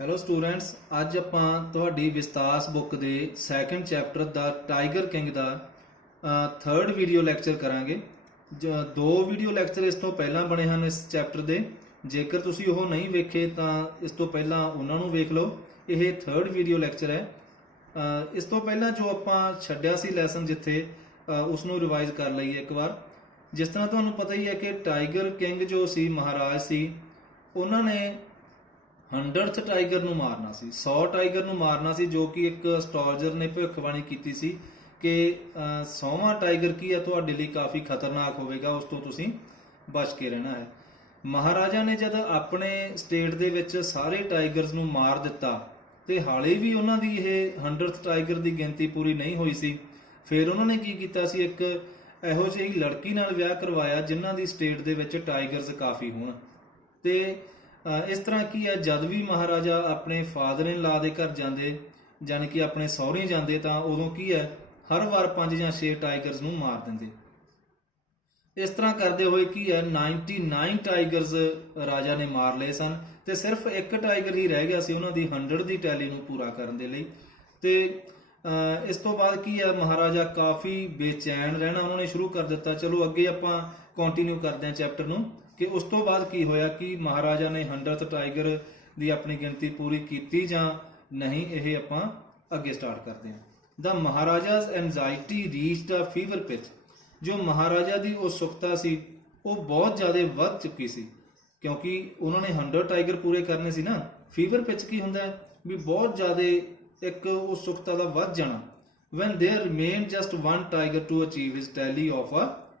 Hello students, ਅੱਜ ਆਪਾਂ ਤੁਹਾਡੀ ਵਿਸਤਾਸ ਬੁੱਕ ਦੇ ਸੈਕੰਡ ਚੈਪਟਰ ਦਾ ਟਾਈਗਰ ਕਿੰਗ ਦਾ ਥਰਡ ਵੀਡੀਓ ਲੈਕਚਰ ਕਰਾਂਗੇ। ਦੋ ਵੀਡੀਓ ਲੈਕਚਰ ਇਸ ਤੋਂ ਪਹਿਲਾਂ ਬਣੇ ਹਨ ਇਸ ਚੈਪਟਰ ਦੇ। ਜੇਕਰ ਤੁਸੀਂ ਉਹ ਨਹੀਂ ਵੇਖੇ ਤਾਂ ਇਸ ਤੋਂ ਪਹਿਲਾਂ ਉਹਨਾਂ ਨੂੰ ਵੇਖ ਲਓ। ਇਹ ਥਰਡ ਵੀਡੀਓ ਲੈਕਚਰ ਹੈ। ਇਸ ਤੋਂ ਪਹਿਲਾਂ ਜੋ ਆਪਾਂ ਛੱਡਿਆ ਸੀ ਲੈਸਨ ਜਿੱਥੇ ਉਸ ਨੂੰ ਰਿਵਾਈਜ਼ ਕਰ ਲਈਏ ਇੱਕ ਵਾਰ। ਜਿਸ ਤਰ੍ਹਾਂ ਤੁਹਾਨੂੰ ਪਤਾ ਹੀ ਹੈ ਕਿ ਟਾਈਗਰ ਕਿੰਗ ਜੋ ਸੀ, ਮਹਾਰਾਜ ਸੀ, ਉਹਨਾਂ ਨੇ 100th ਟਾਈਗਰ ਨੂੰ ਮਾਰਨਾ ਸੀ, 100 ਟਾਈਗਰ ਨੂੰ ਮਾਰਨਾ ਸੀ, ਜੋ ਕਿ ਇੱਕ ਐਸਟ੍ਰੋਲੋਜਰ ਨੇ ਭਵਿੱਖਬਾਣੀ ਕੀਤੀ ਸੀ ਕਿ 100ਵਾਂ ਟਾਈਗਰ ਕੀ ਹੈ ਤੁਹਾਡੇ ਲਈ ਕਾਫੀ ਖਤਰਨਾਕ ਹੋਵੇਗਾ, ਉਸ ਤੋਂ ਤੁਸੀਂ ਬਚ ਕੇ ਰਹਿਣਾ ਹੈ। ਮਹਾਰਾਜਾ ਨੇ ਜਦ ਆਪਣੇ ਸਟੇਟ ਦੇ ਵਿੱਚ ਸਾਰੇ ਟਾਈਗਰਸ ਨੂੰ ਮਾਰ ਦਿੱਤਾ ਤੇ ਹਾਲੇ ਵੀ ਉਹਨਾਂ ਦੀ ਇਹ 100th ਟਾਈਗਰ ਦੀ ਗਿਣਤੀ ਪੂਰੀ ਨਹੀਂ ਹੋਈ ਸੀ। ਫਿਰ ਉਹਨਾਂ ਨੇ ਕੀ ਕੀਤਾ ਸੀ, ਇੱਕ ਇਹੋ ਜਿਹੀ ਲੜਕੀ ਨਾਲ ਵਿਆਹ ਕਰਵਾਇਆ ਜਿਨ੍ਹਾਂ ਦੀ ਸਟੇਟ ਦੇ ਵਿੱਚ ਟਾਈਗਰਸ ਕਾਫੀ ਹੋਣ। ਤੇ ਇਸ ਤਰ੍ਹਾਂ ਕੀ ਹੈ, ਜਦ ਵੀ ਮਹਾਰਾਜਾ ਆਪਣੇ ਫਾਦਰ ਇਨ ਲਾ ਦੇ ਘਰ ਜਾਂਦੇ, ਜਾਣੀ ਕਿ ਆਪਣੇ ਸਹੁਰੇ ਜਾਂਦੇ, ਤਾਂ ਉਦੋਂ ਕੀ ਹੈ, ਹਰ ਵਾਰ 5 ਜਾਂ 6 ਟਾਈਗਰਸ ਨੂੰ ਮਾਰ ਦਿੰਦੇ। ਇਸ ਤਰ੍ਹਾਂ ਕਰਦੇ ਹੋਏ ਕੀ ਹੈ, 99 ਟਾਈਗਰਸ ਰਾਜਾ ਨੇ ਮਾਰ ਲਏ ਸਨ ਤੇ ਸਿਰਫ ਇੱਕ ਟਾਈਗਰ ਹੀ ਰਹਿ ਗਿਆ ਸੀ ਉਹਨਾਂ ਦੀ 100 ਦੀ ਟੈਲੀ ਨੂੰ ਪੂਰਾ ਕਰਨ ਦੇ ਲਈ। ਤੇ ਇਸ ਤੋਂ ਬਾਅਦ ਕੀ ਹੈ, ਮਹਾਰਾਜਾ ਕਾਫੀ ਬੇਚੈਨ ਰਹਿਣਾ ਉਹਨਾਂ ਨੇ ਸ਼ੁਰੂ ਕਰ ਦਿੱਤਾ। ਚਲੋ ਅੱਗੇ ਆਪਾਂ ਕੰਟੀਨਿਊ ਕਰਦੇ ਹਾਂ ਚੈਪਟਰ ਨੂੰ ਕਿ ਉਸ ਤੋਂ ਬਾਅਦ ਕੀ ਹੋਇਆ, ਕਿ ਮਹਾਰਾਜਾ ਨੇ 100th ਟਾਈਗਰ ਦੀ ਆਪਣੀ ਗਿਣਤੀ ਪੂਰੀ ਕੀਤੀ ਜਾਂ ਨਹੀਂ, ਇਹ ਆਪਾਂ ਅੱਗੇ ਸਟਾਰਟ ਕਰਦੇ ਹਾਂ। ਦਾ ਮਹਾਰਾਜਾਜ਼ ਐਂਜ਼ਾਈਟੀ ਰੀਚਡ ਅ ਫੀਵਰ ਪਿਚ। ਜੋ ਮਹਾਰਾਜਾ ਦੀ ਉਤਸੁਕਤਾ ਸੀ ਉਹ ਬਹੁਤ ਜ਼ਿਆਦਾ ਵੱਧ ਚੁੱਕੀ ਸੀ, ਕਿਉਂਕਿ ਉਹਨਾਂ ਨੇ 100 ਟਾਈਗਰ ਪੂਰੇ ਕਰਨੇ ਸੀ ਨਾ। ਫੀਵਰ ਪਿਚ ਕੀ ਹੁੰਦਾ ਹੈ, ਵੀ ਬਹੁਤ ਜ਼ਿਆਦਾ ਇੱਕ ਉਤਸੁਕਤਾ ਦਾ ਵੱਧ ਜਾਣਾ। when there remained just one tiger to achieve his tally of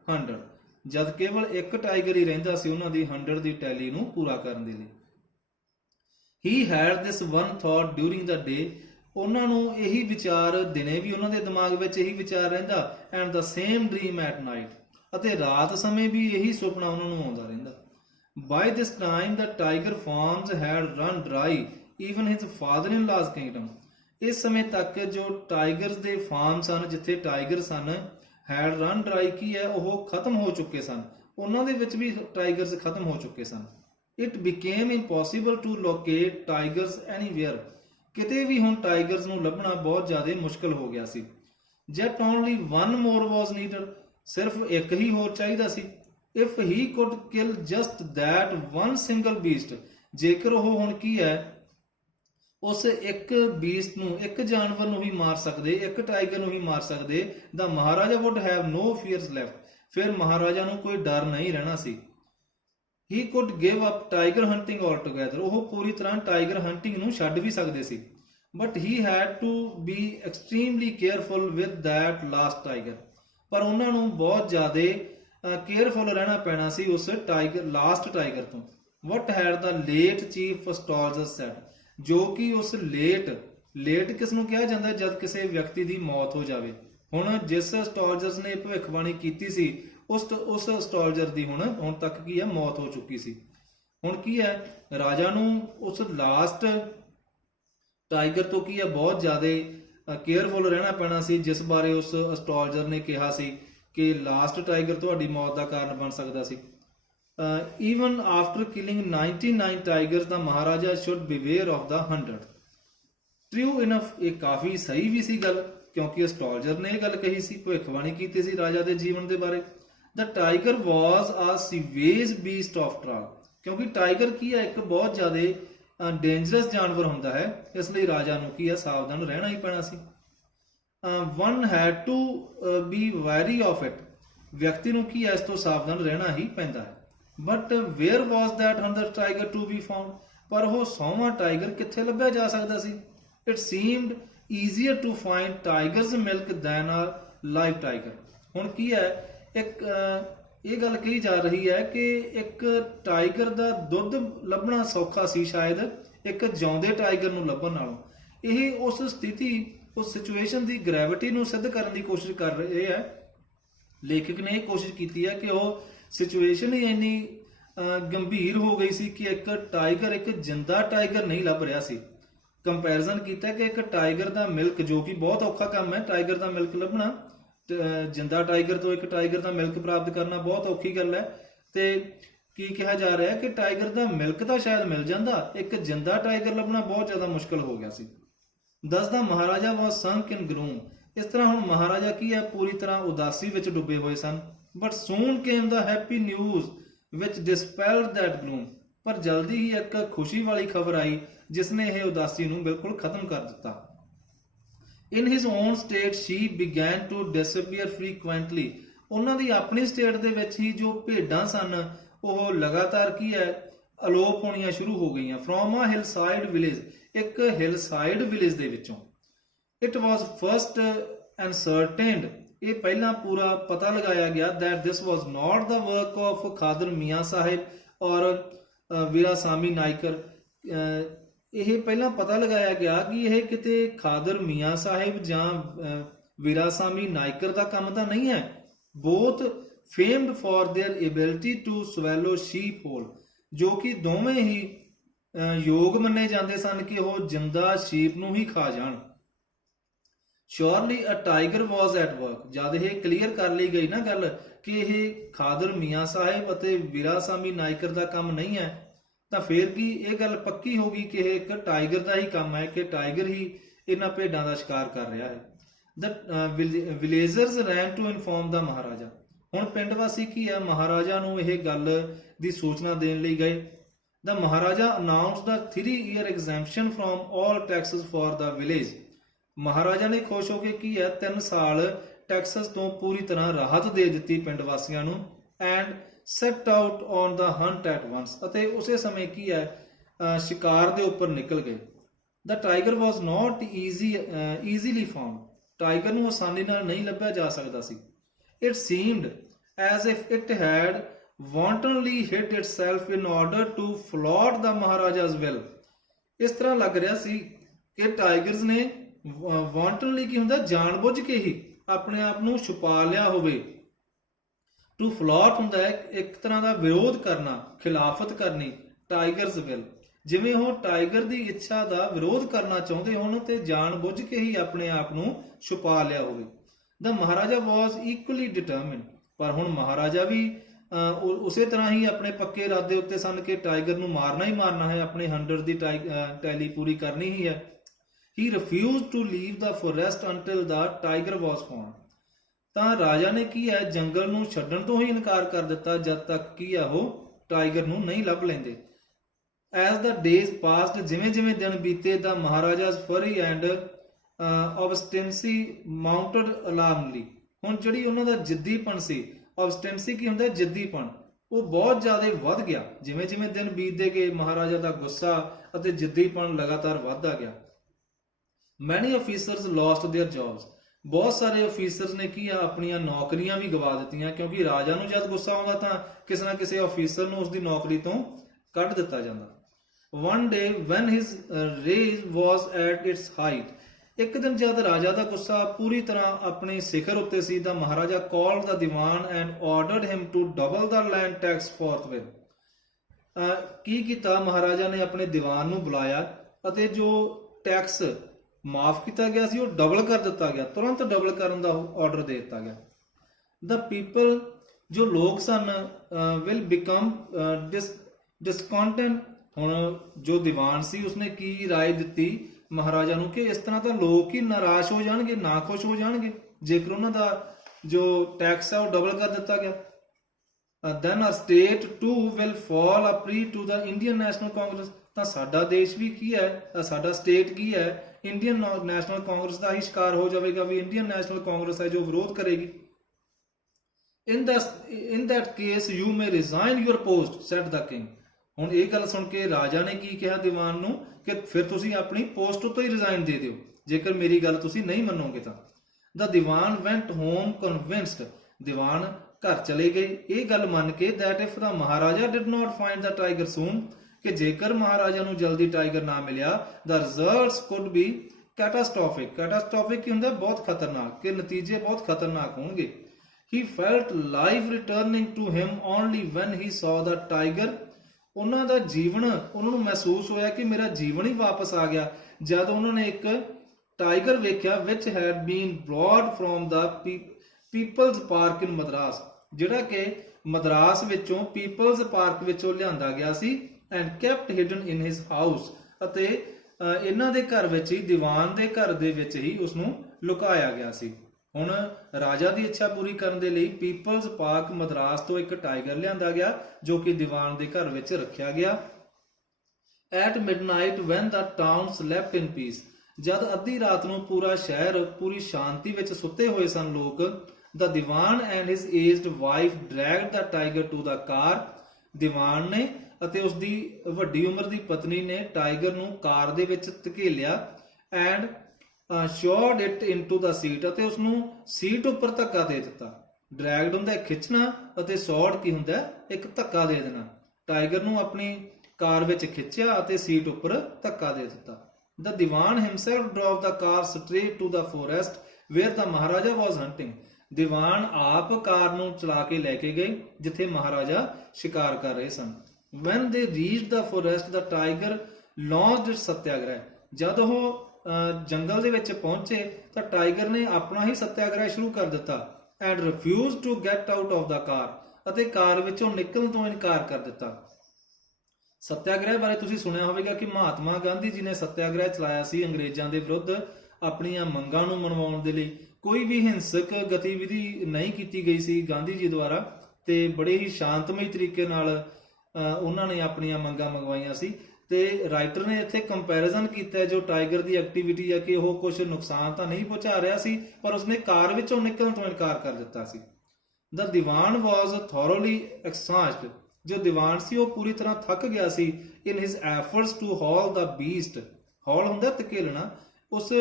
100, ਜਦ ਕੇਵਲ ਇੱਕ ਟਾਈਗਰ ਹੀ ਰਹਿੰਦਾ ਸੀ ਉਹਨਾਂ ਦੀ 100 ਦੀ ਟੈਲੀ ਨੂੰ ਪੂਰਾ ਕਰਨ ਦੇ ਲਈ। he had this one thought during the day, ਉਹਨਾਂ ਨੂੰ ਇਹੀ ਵਿਚਾਰ ਦਿਨੇ ਵੀ ਉਹਨਾਂ ਦੇ ਦਿਮਾਗ ਵਿੱਚ ਇਹੀ ਵਿਚਾਰ ਰਹਿੰਦਾ, and the same dream at night, ਅਤੇ ਰਾਤ ਸਮੇਂ ਵੀ ਇਹੀ ਸੁਪਨਾ ਉਹਨਾਂ ਨੂੰ ਆਉਂਦਾ ਰਹਿੰਦਾ। by this time the tiger farms had run dry, even his father in law's kingdom, ਇਸ ਸਮੇਂ ਤੱਕ ਜੋ ਟਾਈਗਰਸ ਦੇ ਫਾਰਮ ਸਨ, ਜਿੱਥੇ ਟਾਈਗਰ ਸਨ, ਹੈਡ ਰਨ ਡਰਾਈ ਕੀ ਹੈ, ਉਹ ਖਤਮ ਹੋ ਚੁੱਕੇ ਸਨ। ਉਹਨਾਂ ਦੇ ਵਿੱਚ ਵੀ ਟਾਈਗਰਸ ਖਤਮ ਹੋ ਚੁੱਕੇ ਸਨ। It became impossible to locate tigers anywhere, ਕਿਤੇ ਵੀ ਹੁਣ ਟਾਈਗਰਸ ਨੂੰ ਲੱਭਣਾ ਬਹੁਤ ਜ਼ਿਆਦਾ ਮੁਸ਼ਕਲ ਹੋ ਗਿਆ ਸੀ। Yet only one more was needed, ਸਿਰਫ ਇੱਕ ਹੀ ਹੋਰ ਚਾਹੀਦਾ ਸੀ। If he could kill just that one single beast, ਜੇਕਰ ਉਹ ਹੁਣ ਕੀ ਹੈ, ਉਸ ਇੱਕ ਬੀਸਟ ਨੂੰ, ਇੱਕ ਜਾਨਵਰ ਨੂੰ ਹੀ ਮਾਰ ਸਕਦੇ, ਇੱਕ ਟਾਈਗਰ ਨੂੰ ਹੀ ਮਾਰ ਸਕਦੇ, the Maharaja would have no fears left, ਫਿਰ ਮਹਾਰਾਜਾ ਨੂੰ ਕੋਈ ਡਰ ਨਹੀਂ ਰਹਿਣਾ ਸੀ। He could give up tiger hunting all together, ਉਹ ਪੂਰੀ ਤਰ੍ਹਾਂ ਟਾਈਗਰ ਹੰਟਿੰਗ ਨੂੰ ਛੱਡ ਵੀ ਸਕਦੇ ਸੀ। But he had to be extremely careful with that last tiger, ਪਰ ਉਹਨਾਂ ਨੂੰ ਬਹੁਤ ਜ਼ਿਆਦਾ ਕੇਅਰਫੁਲ ਰਹਿਣਾ ਪੈਣਾ ਸੀ ਉਸ ਟਾਈਗਰ, ਲਾਸਟ ਟਾਈਗਰ ਤੋਂ। ਵਟ ਹੈਡ ਦਾ ਲੇਟ ਚੀਫ ਐਸਟ੍ਰੋਲੋਜਰ ਸੈਡ, ਜੋ ਕਿ ਉਸ ਲੇਟ ਕਿਸ ਨੂੰ ਕਿਹਾ ਜਾਂਦਾ ਜਦ ਕਿਸੇ ਵਿਅਕਤੀ ਦੀ ਮੌਤ ਹੋ ਜਾਵੇ। ਹੁਣ ਜਿਸ ਐਸਟ੍ਰੋਲੋਜਰ ਨੇ ਭਵਿੱਖਬਾਣੀ ਕੀਤੀ ਸੀ ਉਸ ਐਸਟ੍ਰੋਲੋਜਰ ਦੀ ਹੁਣ ਤੱਕ ਕੀ ਹੈ, ਮੌਤ ਹੋ ਚੁੱਕੀ ਸੀ। ਹੁਣ ਕੀ ਹੈ, ਰਾਜਾ ਨੂੰ ਉਸ ਲਾਸਟ ਟਾਈਗਰ ਤੋਂ ਕੀ ਹੈ, ਬਹੁਤ ਜ਼ਿਆਦਾ ਕੇਅਰਫੁਲ ਰਹਿਣਾ ਪੈਣਾ ਸੀ, ਜਿਸ ਬਾਰੇ ਉਸ ਐਸਟ੍ਰੋਲੋਜਰ ਨੇ ਕਿਹਾ ਸੀ ਕਿ ਲਾਸਟ ਟਾਈਗਰ ਤੁਹਾਡੀ ਮੌਤ ਦਾ ਕਾਰਨ ਬਣ ਸਕਦਾ ਸੀ। even after killing 99 tigers, the Maharaja should beware of the 100th. True enough, ਇਹ ਕਾਫੀ ਸਹੀ ਵੀ ਸੀ ਗੱਲ, ਕਿਉਂਕਿ ਐਸਟ੍ਰੋਲੋਜਰ ਨੇ ਇਹ ਗੱਲ ਕਹੀ ਸੀ, ਭਵਿੱਖਬਾਣੀ ਕੀਤੀ ਸੀ ਰਾਜਾ ਦੇ ਜੀਵਨ ਦੇ ਬਾਰੇ। The tiger was a savage beast after all, ਕਿਉਂਕਿ ਟਾਈਗਰ ਕੀ ਹੈ, ਇੱਕ ਬਹੁਤ ਜ਼ਿਆਦਾ ਡੇਂਜਰਸ ਜਾਨਵਰ ਹੁੰਦਾ ਹੈ, ਇਸ ਲਈ ਰਾਜਾ ਨੂੰ ਕੀ ਹੈ, ਸਾਵਧਾਨ ਰਹਿਣਾ ਹੀ ਪੈਣਾ ਸੀ। one had to be wary of it, ਵਿਅਕਤੀ ਨੂੰ ਕੀ ਹੈ, ਇਸ ਤੋਂ ਸਾਵਧਾਨ ਰਹਿਣਾ ਹੀ ਪੈਂਦਾ ਹੈ। But where was that 100th tiger to be found, ਪਰ ਉਹ 100ਵਾਂ ਟਾਈਗਰ ਕਿੱਥੇ ਲੱਭਿਆ ਜਾ ਸਕਦਾ ਸੀ। It seemed easier to find tigers milk than a live tiger. ਹੁਣ ਕੀ ਹੈ, ਇੱਕ ਇਹ ਗੱਲ ਕਹੀ ਜਾ ਰਹੀ ਹੈ ਕਿ ਇੱਕ ਟਾਈਗਰ ਦਾ ਦੁੱਧ ਲੱਭਣਾ ਸੌਖਾ ਸੀ ਸ਼ਾਇਦ ਇੱਕ ਜਿਉਂਦੇ ਟਾਈਗਰ ਨੂੰ ਲੱਭਣ ਨਾਲੋਂ। ਇਹ ਉਸ ਸਥਿਤੀ, ਉਸ ਸਿਚੁਏਸ਼ਨ ਦੀ ਗ੍ਰੈਵਿਟੀ ਨੂੰ ਸਿੱਧ ਕਰਨ ਦੀ ਕੋਸ਼ਿਸ਼ ਕਰ ਰਹੇ ਹੈ। ਲੇਖਕ ਨੇ ਇਹ ਕੋਸ਼ਿਸ਼ ਕੀਤੀ ਹੈ ਕਿ ਉਹ ਸਿਚੁਏਸ਼ਨ ਹੀ ਇੰਨੀ ਗੰਭੀਰ ਹੋ ਗਈ ਸੀ ਕਿ ਇੱਕ ਟਾਈਗਰ, ਇੱਕ ਜਿੰਦਾ ਟਾਈਗਰ ਨਹੀਂ ਲੱਭ ਰਿਹਾ ਸੀ। ਕੰਪੈਰੀਜ਼ਨ ਕੀਤਾ ਕਿ ਇੱਕ ਟਾਈਗਰ ਦਾ ਮਿਲਕ, ਜੋ ਕਿ ਬਹੁਤ ਔਖਾ ਕੰਮ ਹੈ ਟਾਈਗਰ ਦਾ ਮਿਲਕ ਲੱਭਣਾ, ਜਿੰਦਾ ਟਾਈਗਰ ਤੋਂ ਇੱਕ ਟਾਈਗਰ ਦਾ ਮਿਲਕ ਪ੍ਰਾਪਤ ਕਰਨਾ ਬਹੁਤ ਔਖੀ ਗੱਲ ਹੈ, ਤੇ ਕੀ ਕਿਹਾ ਜਾ ਰਿਹਾ ਕਿ ਟਾਈਗਰ ਦਾ ਮਿਲਕ ਤਾਂ ਸ਼ਾਇਦ ਮਿਲ ਜਾਂਦਾ, ਇੱਕ ਜਿੰਦਾ ਟਾਈਗਰ ਲੱਭਣਾ ਬਹੁਤ ਜ਼ਿਆਦਾ ਮੁਸ਼ਕਲ ਹੋ ਗਿਆ ਸੀ। ਦੱਸਦਾ ਮਹਾਰਾਜਾ ਵਾਸ ਸੰਕ ਇਨ ਗਲੂਮ। ਇਸ ਤਰ੍ਹਾਂ ਹੁਣ ਮਹਾਰਾਜਾ ਕੀ ਹੈ, ਪੂਰੀ ਤਰ੍ਹਾਂ ਉਦਾਸੀ ਵਿੱਚ ਡੁੱਬੇ ਹੋਏ ਸਨ। But soon came the happy news which dispelled that gloom. ਪਰ ਜਲਦੀ ਹੀ ਇੱਕ ਖੁਸ਼ੀ ਵਾਲੀ ਖਬਰ ਆਈ ਜਿਸ ਨੇ ਇਹ ਉਦਾਸੀ ਨੂੰ ਬਿਲਕੁਲ ਖਤਮ ਕਰ ਦਿੱਤਾ। In his own state sheep began to disappear frequently. ਉਹਨਾਂ ਦੀ ਆਪਣੀ ਸਟੇਟ ਦੇ ਵਿੱਚ ਹੀ ਜੋ ਭੇਡਾਂ ਸਨ ਉਹ ਲਗਾਤਾਰ ਕੀ ਹੈ, ਅਲੋਪ ਹੋਣੀਆਂ ਸ਼ੁਰੂ ਹੋ ਗਈਆਂ। ਫਰੋਮ ਅ ਹਿਲਸਾਈਡ ਵਿਲੇਜ, ਇੱਕ ਹਿਲਸਾਈਡ ਵਿਲੇਜ ਦੇ ਵਿੱਚੋਂ। ਇਟ ਵਾਸ ਫਰਸਟ ਐਨਸਰਟੇਨਡ, ਇਹ ਪਹਿਲਾਂ ਪੂਰਾ ਪਤਾ ਲਗਾਇਆ ਗਿਆ that this was not the work of Khader ਮੀਆਂ ਸਾਹਿਬ ਔਰ ਵੀਰਾਸਾਮੀ ਨਾਇਕਰ। ਇਹ ਪਹਿਲਾਂ ਪਤਾ ਲਗਾਇਆ ਗਿਆ ਕਿ ਇਹ ਕਿਤੇ ਖਾਦਰ ਮੀਆਂ ਸਾਹਿਬ ਜਾਂ ਵੀਰਾਸਾਮੀ ਨਾਇਕਰ ਦਾ ਕੰਮ ਤਾਂ ਨਹੀਂ ਹੈ। both famed for their ability to swallow sheep whole, ਜੋ ਕਿ ਦੋਵੇਂ ਹੀ ਯੋਗ ਮੰਨੇ ਜਾਂਦੇ ਸਨ ਕਿ ਉਹ ਜਿੰਦਾ ਸ਼ੀਪ ਨੂੰ ਹੀ ਖਾ ਜਾਣ। Surely a tiger was at work. ਜਦ ਇਹ ਕਲੀਅਰ ਕਰ ਲਈ ਗਈ ਨਾ ਗੱਲ ਕਿ ਇਹ ਖਾਦਰ ਮੀਆਂ ਸਾਹਿਬ ਅਤੇ ਵੀਰਾਸਾਮੀ ਨਾਇਕਰ ਦਾ ਕੰਮ ਨਹੀਂ ਹੈ, ਤਾਂ ਫਿਰ ਕੀ ਇਹ ਗੱਲ ਪੱਕੀ ਹੋ ਗਈ ਕਿ ਇਹ ਇੱਕ ਟਾਈਗਰ ਦਾ ਹੀ ਕੰਮ ਹੈ, ਕਿ ਟਾਈਗਰ ਹੀ ਇਹਨਾਂ ਭੇਡਾਂ ਦਾ ਸ਼ਿਕਾਰ ਕਰ ਰਿਹਾ ਹੈ। ਦ ਵਿਲੇਜਰਸ ਰੈਨ ਟੂ ਇਨਫੋਰਮ ਦਾ ਮਹਾਰਾਜਾ। ਹੁਣ ਪਿੰਡ ਵਾਸੀ ਕੀ ਹੈ, ਮਹਾਰਾਜਾ ਨੂੰ ਇਹ ਗੱਲ ਦੀ ਸੂਚਨਾ ਦੇਣ ਲਈ ਗਏ। The Maharaja announced 3 year exemption from all taxes for the village। Maharaja ਨੇ ਖੁਸ਼ ਹੋ ਕੇ ਕੀ ਹੈ 3 ਸਾਲ ਟੈਕਸਸ ਤੋਂ ਪੂਰੀ ਤਰ੍ਹਾਂ ਰਾਹਤ ਦੇ ਦਿੱਤੀ ਪਿੰਡ ਵਾਸੀਆਂ ਨੂੰ। And set out on the hunt at once, ਅਤੇ ਉਸੇ ਸਮੇਂ ਕੀ ਹੈ ਸ਼ਿਕਾਰ ਦੇ ਉੱਪਰ ਨਿਕਲ ਗਏ। The tiger was not easily found. Tiger ਨੂੰ ਆਸਾਨੀ ਨਾਲ ਨਹੀਂ ਲੱਭਿਆ ਜਾ ਸਕਦਾ ਸੀ। It seemed as if it had wantonly hid itself in order to flout the Maharaja's will। ਇਸ ਤਰ੍ਹਾਂ ਲੱਗ ਰਿਹਾ ਸੀ ਕਿ ਟਾਈਗਰਸ ਨੇ wantonly ਕੀ ਹੁੰਦਾ, ਜਾਣਬੁੱਝ ਕੇ ਹੀ ਆਪਣੇ ਆਪ ਨੂੰ ਛੁਪਾ ਲਿਆ ਹੋਵੇ। ਟੂ ਫਲੋਟ ਹੁੰਦਾ ਹੈ ਇੱਕ ਤਰ੍ਹਾਂ ਦਾ ਵਿਰੋਧ ਕਰਨਾ, ਖਿਲਾਫਤ ਕਰਨੀ। ਟਾਈਗਰਸ ਵਿਲ, ਜਿਵੇਂ ਉਹ ਟਾਈਗਰ ਦੀ ਇੱਛਾ ਦਾ ਵਿਰੋਧ ਕਰਨਾ ਚਾਹੁੰਦੇ ਹੋਣ ਤੇ ਜਾਣਬੁੱਝ ਕੇ ਹੀ ਆਪਣੇ ਆਪ ਨੂੰ ਛੁਪਾ ਲਿਆ ਹੋਵੇ। ਦ ਮਹਾਰਾਜਾ ਵਾਸ ਇਕੁਅਲੀ ਡਿਟਰਮਿਨਡ। ਪਰ ਹੁਣ ਮਹਾਰਾਜਾ ਵੀ ਉਸੇ ਤਰ੍ਹਾਂ ਹੀ ਆਪਣੇ ਪੱਕੇ ਇਰਾਦੇ ਉੱਤੇ ਸਨ ਕਿ ਟਾਈਗਰ ਨੂੰ ਮਾਰਨਾ ਹੀ ਮਾਰਨਾ ਹੈ, ਆਪਣੇ 100 ਦੀ ਟੈਲੀ ਪੂਰੀ ਕਰਨੀ ਹੀ ਹੈ। He refuse to leave the forest until the tiger was found. ਤਾਂ ਰਾਜਾ ਨੇ ਕੀ ਹੈ ਜੰਗਲ ਨੂੰ ਛੱਡਣ ਤੋਂ ਹੀ ਇਨਕਾਰ ਕਰ ਦਿੱਤਾ ਜਦ ਤੱਕ ਕੀ ਆ ਉਹ ਟਾਈਗਰ ਨੂੰ ਨਹੀਂ ਲੱਭ ਲੈਂਦੇ। ਐਜ਼ ਦਾ ਡੇਜ਼ ਪਾਸਡ, ਜਿਵੇਂ ਜਿਵੇਂ ਦਿਨ ਬੀਤੇ, the Maharaja's fury and obstinacy mounted alarmingly। ਹੁਣ ਜਿਹੜੀ ਉਹਨਾਂ ਦਾ ਜਿੱਦੀਪਣ ਸੀ, obstinacy ਕੀ ਹੁੰਦਾ, ਜਿੱਦੀਪਣ, ਉਹ ਬਹੁਤ ਜ਼ਿਆਦਾ ਵੱਧ ਗਿਆ। ਜਿਵੇਂ ਜਿਵੇਂ ਦਿਨ ਬੀਤਦੇ ਗਏ ਮਹਾਰਾਜਾ ਦਾ ਗੁੱਸਾ ਅਤੇ ਜਿੱਦੀਪਣ ਲਗਾਤਾਰ ਵੱਧਦਾ ਗਿਆ। ਮੈਨੀ ਆਫੀਸਰਸ ਲੋਸਟ देयर ਜੌਬਸ। ਬਹੁਤ ਸਾਰੇ ਆਫੀਸਰਸ ਨੇ ਕੀ ਆ ਆਪਣੀਆਂ ਨੌਕਰੀਆਂ ਵੀ ਗਵਾ ਦਿੱਤੀਆਂ, ਕਿਉਂਕਿ ਰਾਜਾ ਨੂੰ ਜਦ ਗੁੱਸਾ ਆਉਂਦਾ ਤਾਂ ਕਿਸੇ ਨਾ ਕਿਸੇ ਆਫੀਸਰ ਨੂੰ ਉਸਦੀ ਨੌਕਰੀ ਤੋਂ ਕੱਢ ਦਿੱਤਾ ਜਾਂਦਾ। One day when his rage was at its height. ਇੱਕ ਦਿਨ ਜਦ ਰਾਜਾ ਦਾ ਗੁੱਸਾ ਪੂਰੀ ਤਰ੍ਹਾਂ ਆਪਣੇ ਸਿਖਰ ਉੱਤੇ ਸੀ ਤਾਂ Maharaja called the Dewan and ordered him to double the land tax forthwith. ਕੀ ਕੀਤਾ ਮਹਾਰਾਜਾ ਨੇ, ਆਪਣੇ ਦੀਵਾਨ ਨੂੰ ਬੁਲਾਇਆ ਅਤੇ ਜੋ ਟੈਕਸ ਮਾਫ ਕੀਤਾ ਗਿਆ ਸੀ ਉਹ ਡਬਲ ਕਰ ਦਿੱਤਾ ਗਿਆ, ਤੁਰੰਤ ਡਬਲ ਕਰਨ ਦਾ ਆਰਡਰ ਦੇ ਦਿੱਤਾ ਗਿਆ। ਦ ਪੀਪਲ, ਜੋ ਲੋਕ ਸਨ, ਵਿਲ ਬਿਕਮ ਡਿਸਕੰਟੈਂਟ। ਹੁਣ ਜੋ ਦੀਵਾਨ ਸੀ ਉਸਨੇ ਕੀ ਰਾਏ ਦਿੱਤੀ ਮਹਾਰਾਜਾ ਨੂੰ ਕਿ ਇਸ ਤਰ੍ਹਾਂ ਤਾਂ ਲੋਕ ਹੀ ਨਾਰਾਜ਼ ਹੋ ਜਾਣਗੇ, ਨਾਖੁਸ਼ ਹੋ ਜਾਣਗੇ ਜੇਕਰ ਉਹਨਾਂ ਦਾ ਜੋ ਟੈਕਸ ਹੈ ਉਹ ਡਬਲ ਕਰ ਦਿੱਤਾ ਗਿਆ। then our state too will fall a prey to the Indian National Congress। ਤਾਂ ਸਾਡਾ ਦੇਸ਼ ਵੀ ਕੀ ਹੈ, ਸਾਡਾ ਸਟੇਟ ਕੀ ਹੈ, ਇੰਡੀਅਨ ਨੈਸ਼ਨਲ ਕਾਂਗਰਸ ਦਾ ਹੀ ਸ਼ਿਕਾਰ ਹੋ ਜਾਵੇਗਾ, ਵੀ ਇੰਡੀਅਨ ਨੈਸ਼ਨਲ ਕਾਂਗਰਸ ਹੈ ਜੋ ਵਿਰੋਧ ਕਰੇਗੀ। in that case you may resign your post said the king। ਹੁਣ ਇਹ ਗੱਲ ਸੁਣ ਕੇ ਰਾਜਾ ਨੇ ਕੀ ਕਿਹਾ ਦੀਵਾਨ ਨੂੰ ਕਿ ਫਿਰ ਤੁਸੀਂ ਆਪਣੀ ਪੋਸਟ ਉੱਤੇ ਹੀ ਰਿਜ਼ਾਈਨ ਦੇ ਦਿਓ ਜੇਕਰ ਮੇਰੀ ਗੱਲ ਤੁਸੀਂ ਨਹੀਂ ਮੰਨੋਗੇ ਤਾਂ। ਦਾ ਦੀਵਾਨ went home convinced। ਦੀਵਾਨ ਘਰ ਚਲੇ ਗਏ ਇਹ ਗੱਲ ਮੰਨ ਕੇ that if the Maharaja did not find the tiger soon, ਕਿ ਜੇਕਰ ਮਹਾਰਾਜਾ ਨੂੰ ਜਲਦੀ ਟਾਈਗਰ ਨਾ ਮਿਲਿਆ, the results could be catastrophic। catastrophic ਕੀ ਹੁੰਦਾ, ਬਹੁਤ ਖਤਰਨਾਕ, ਕਿ ਨਤੀਜੇ ਬਹੁਤ ਖਤਰਨਾਕ ਹੋਣਗੇ। he felt life returning to him only when he saw the tiger। ਉਹਨਾਂ ਦਾ ਜੀਵਨ, ਉਹਨਾਂ ਨੂੰ ਮਹਿਸੂਸ ਹੋਇਆ ਕਿ ਮੇਰਾ ਜੀਵਨ ਹੀ ਵਾਪਸ ਆ ਗਿਆ ਜਦ ਉਹਨਾਂ ਨੇ ਇੱਕ ਟਾਈਗਰ ਵੇਖਿਆ which had been brought from the people's park in Madras, ਜਿਹੜਾ ਕਿ ਮਦਰਾਸ ਵਿੱਚੋਂ ਪੀਪਲਜ਼ ਪਾਰਕ ਵਿੱਚੋਂ ਲਿਆਂਦਾ ਗਿਆ ਸੀ and kept hidden in his house, ਅਤੇ ਇਹਨਾਂ ਦੇ ਘਰ ਵਿੱਚ ਹੀ, ਦੀਵਾਨ ਦੇ ਘਰ ਦੇ ਵਿੱਚ ਹੀ ਉਸ ਨੂੰ ਲੁਕਾਇਆ ਗਿਆ ਸੀ। ਹੁਣ ਰਾਜਾ ਦੀ ਇੱਛਾ ਪੂਰੀ ਕਰਨ ਦੇ ਲਈ ਪੀਪਲਜ਼ ਪਾਰਕ ਮਦਰਾਸ ਤੋਂ ਇੱਕ ਟਾਈਗਰ ਲਿਆਂਦਾ ਗਿਆ ਜੋ ਕਿ ਦੀਵਾਨ ਦੇ ਘਰ ਵਿੱਚ ਰੱਖਿਆ ਗਿਆ। At midnight when the town slept in peace, ਜਦ ਅੱਧੀ ਰਾਤ ਨੂੰ ਪੂਰਾ ਸ਼ਹਿਰ ਪੂਰੀ ਸ਼ਾਂਤੀ ਵਿੱਚ ਸੁੱਤੇ ਹੋਏ ਸਨ ਲੋਕ, the dewan and his aged wife dragged the tiger to the car, dewan ਨੇ ਅਤੇ ਉਸ ਦੀ ਵੱਡੀ ਉਮਰ ਦੀ ਪਤਨੀ ਨੇ ਟਾਈਗਰ ਨੂੰ ਕਾਰ ਦੇ ਵਿੱਚ ਧਕੇਲਿਆ and shoved it into the seat, ਅਤੇ ਉਸ ਨੂੰ ਸੀਟ ਉੱਪਰ ਧੱਕਾ ਦੇ ਦਿੱਤਾ। ਡਰੈਗਡ ਹੁੰਦਾ ਖਿੱਚਣਾ ਅਤੇ ਸ਼ੋਡ ਕੀ ਹੁੰਦਾ ਇੱਕ ਧੱਕਾ ਦੇ ਦੇਣਾ। ਟਾਈਗਰ ਨੂੰ ਆਪਣੀ ਕਾਰ ਵਿੱਚ ਖਿੱਚਿਆ ਅਤੇ ਸੀਟ ਉੱਪਰ ਧੱਕਾ ਦੇ ਦਿੱਤਾ। The dewan himself drove the car straight to the forest where the maharaja was hunting, dewan ਆਪ ਕਾਰ ਨੂੰ ਚਲਾ ਕੇ ਲੈ ਕੇ ਗਏ ਜਿੱਥੇ ਮਹਾਰਾਜਾ ਸ਼ਿਕਾਰ ਕਰ ਰਹੇ ਸਨ। ਵੈਨ ਦੇ ਰੀਚ ਦਾ ਫੋਰੈਸਟ ਦਾ ਟਾਈਗਰ ਲੌਂਚਡ ਸੱਤਿਆਗ੍ਰਹਿ, ਜਦ ਉਹ ਜੰਗਲ ਦੇ ਵਿੱਚ ਪਹੁੰਚੇ ਤਾਂ ਟਾਈਗਰ ਨੇ ਆਪਣਾ ਹੀ ਸੱਤਿਆਗ੍ਰਹਿ ਸ਼ੁਰੂ ਕਰ ਦਿੱਤਾ and refuse to get out of the car, ਅਤੇ ਕਾਰ ਵਿੱਚੋਂ ਨਿਕਲਣ ਤੋਂ ਇਨਕਾਰ ਕਰ ਦਿੱਤਾ। ਸੱਤਿਆਗ੍ਰਹਿ ਬਾਰੇ ਤੁਸੀਂ ਸੁਣਿਆ ਹੋਵੇਗਾ ਕਿ ਮਹਾਤਮਾ ਗਾਂਧੀ ਜੀ ਨੇ ਸੱਤਿਆਗ੍ਰਹਿ ਚਲਾਇਆ ਸੀ ਅੰਗਰੇਜ਼ਾਂ ਦੇ ਵਿਰੁੱਧ ਆਪਣੀਆਂ ਮੰਗਾਂ ਨੂੰ ਮਨਵਾਉਣ ਦੇ ਲਈ। ਕੋਈ ਵੀ ਹਿੰਸਕ ਗਤੀਵਿਧੀ ਨਹੀਂ ਕੀਤੀ ਗਈ ਸੀ ਗਾਂਧੀ ਜੀ ਦੁਆਰਾ, ਤੇ ਬੜੇ ਹੀ ਸ਼ਾਂਤਮਈ ਤਰੀਕੇ ਨਾਲ ਉਹਨਾਂ ਨੇ ਆਪਣੀਆਂ ਮੰਗਾਂ ਮੰਗਵਾਈਆਂ ਸੀ। ਤੇ ਰਾਈਟਰ ਨੇ ਇੱਥੇ ਕੰਪੈਰੀਜ਼ਨ ਕੀਤਾ ਜੋ ਟਾਈਗਰ ਦੀ ਐਕਟੀਵਿਟੀ ਹੈ ਕਿ ਉਹ ਕੁਝ ਨੁਕਸਾਨ ਤਾਂ ਨਹੀਂ ਪਹੁੰਚਾ ਰਿਹਾ ਸੀ, ਪਰ ਉਸਨੇ ਕਾਰ ਵਿੱਚੋਂ ਨਿਕਲਣ ਤੋਂ ਇਨਕਾਰ ਕਰ ਦਿੱਤਾ ਸੀ। ਦ ਦੀਵਾਨ ਵਾਜ਼ ਥੋਰੋਲੀ ਐਕਸਹਾਸਟਡ, ਜੋ ਦੀਵਾਨ ਸੀ ਉਹ ਪੂਰੀ ਤਰ੍ਹਾਂ ਥੱਕ ਗਿਆ ਸੀ in his efforts to haul the beast, haul ਹੁੰਦਾ ਧਕੇਲਣਾ, ਉਸ